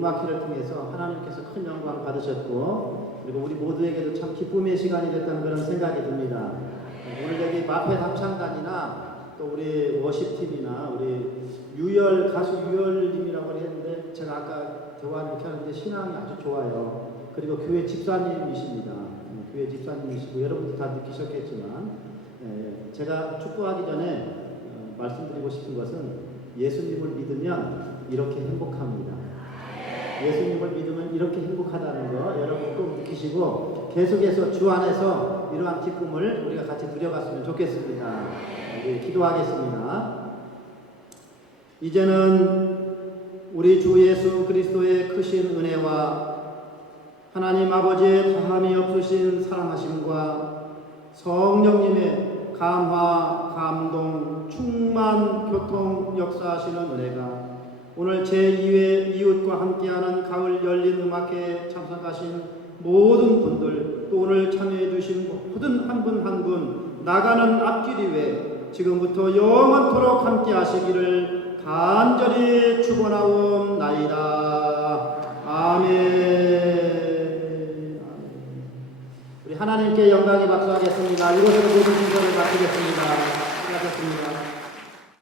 음악회를 통해서 하나님께서 큰 영광 받으셨고 그리고 우리 모두에게도 참 기쁨의 시간이 됐다는 그런 생각이 듭니다. 오늘 여기 마페 합창단이나 또 우리 워십팀이나 우리 유열 가수 유열님이라고 했는데 제가 아까 대화를 이렇게 하는데 신앙이 아주 좋아요. 그리고 교회 집사님이십니다. 음, 교회 집사님이시고 여러분도 다 느끼셨겠지만 예, 제가 축구하기 전에 어, 말씀드리고 싶은 것은 예수님을 믿으면 이렇게 행복합니다. 예수님을 믿으면 이렇게 행복하다는 거 여러분 꼭 느끼시고 계속해서 주 안에서 이러한 기쁨을 우리가 같이 누려갔으면 좋겠습니다. 우리 기도하겠습니다. 이제는 우리 주 예수 그리스도의 크신 은혜와 하나님 아버지의 다함이 없으신 사랑하심과 성령님의 감화, 감동, 충만, 교통, 역사하시는 은혜가 오늘 제2회 이웃과 함께하는 가을 열린 음악회에 참석하신 모든 분들 또 오늘 참여해 주신 모든 한 분 한 분 나가는 앞길 위에 지금부터 영원토록 함께 하시기를 간절히 축원하옵나이다. 아멘. 우리 하나님께 영광의 박수하겠습니다. 이곳으로 모든 순서를 마치겠습니다.